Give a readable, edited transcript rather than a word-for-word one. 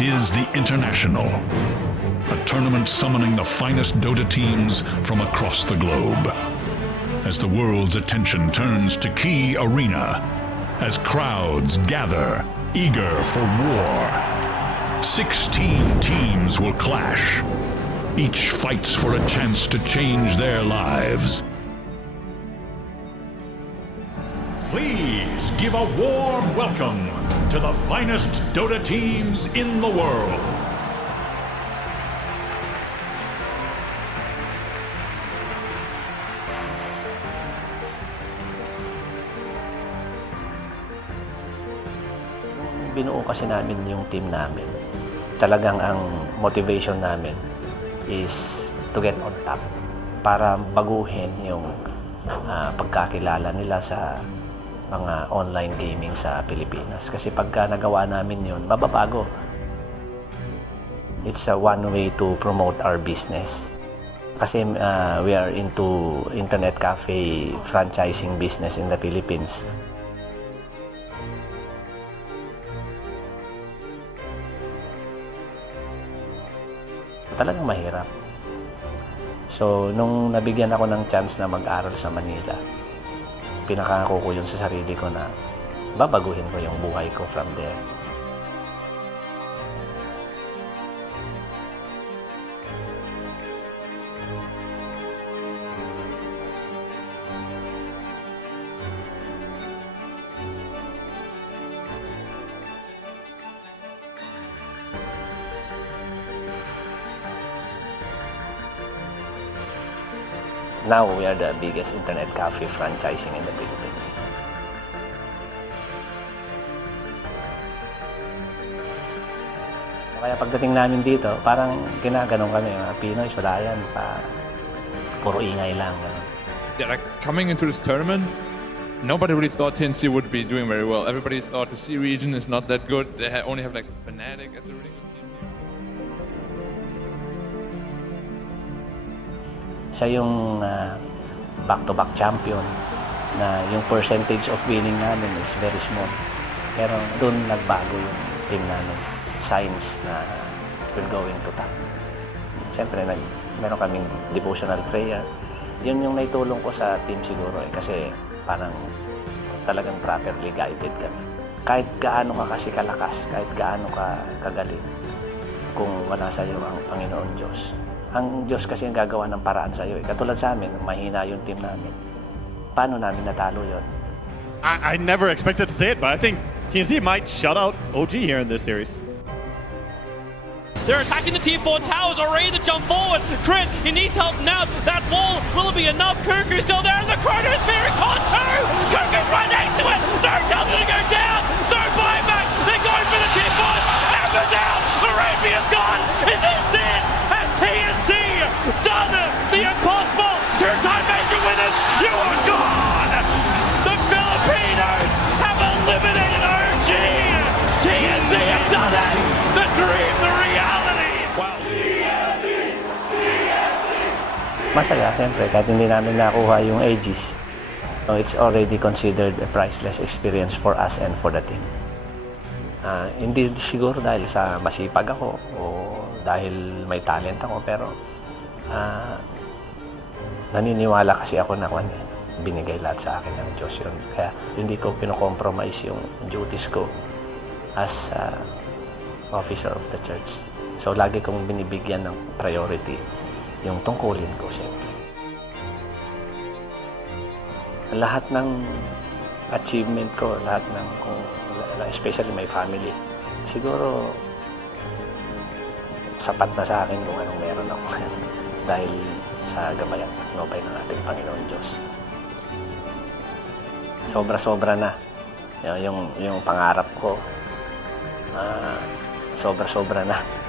It is the International, a tournament summoning the finest Dota teams from across the globe. As the world's attention turns to Key Arena, as crowds gather, eager for war, 16 teams will clash. Each fights for a chance to change their lives. Please give a warm welcome to the finest Dota teams in the world. Binuo kasi namin yung team namin. Talagang ang motivation namin is to get on top para baguhin yung pagkakilala nila sa mga online gaming sa Pilipinas. Kasi pagka nagawa namin yun, mababago. It's a one way to promote our business. Kasi we are into internet cafe franchising business in the Philippines. Talagang mahirap. So, nung nabigyan ako ng chance na mag-aral sa Manila, pinakako ko yun sa sarili ko na babaguhin ko yung buhay ko from there. Now, we are the biggest internet cafe franchising in the Philippines. Kaya pagdating namin dito, parang ginaganon kami, mga Pinoy, wala yan, puro ingay lang. Yeah, like coming into this tournament, nobody really thought TNC would be doing very well. Everybody thought the C region is not that good. They only have like Fnatic as a really good team. Siya yung back-to-back champion na yung percentage of winning namin is very small. Pero doon nagbago yung team namin. Signs na we're going to top. Siyempre, meron kaming devotional prayer. Yun yung naitulong ko sa team siguro kasi parang talagang properly guided kami. Kahit gaano ka kasi kalakas, kahit gaano ka kagaling, kung wala sa iyo ang Panginoon Diyos. Ang Diyos kasi ang gagawa ng paraan sa iyo. Katulad sa amin, mahina yung team namin. Paano namin natalo yun? I never expected to say it, but I think TNC might shut out OG here in this series. They're attacking the T4 towers, already to jump forward. Crit, he needs help now. That wall, will it be enough? Kuku's still there in the corner, it's very caught too! Kuku's right next to it! No tells it to go down! No buyback! They're going for the T4s! Ember's out! Arabia's gone! Is it dead? Has TNC done the impossible? Two-time major winners, you are gone! The Filipinos have eliminated OG! TNC have done it! The dream, the reality! Wow. Masaya, siyempre, kahit hindi namin nakuha yung Aegis. So it's already considered a priceless experience for us and for the team. Hindi siguro dahil sa masipag ako o dahil may talent ako, pero naniniwala kasi ako na binigay lahat sa akin ng Diyos yun. Kaya hindi ko pino-compromise yung duties ko as officer of the church. So lagi kong binibigyan ng priority yung tungkulin ko, siyempre. Lahat ng achievement ko, lahat ng, especially my family, siguro sapat na sa akin kung anong meron ako dahil sa gabayan at nobay ng ating Panginoon Diyos. Sobra-sobra na yung pangarap ko, sobra-sobra na.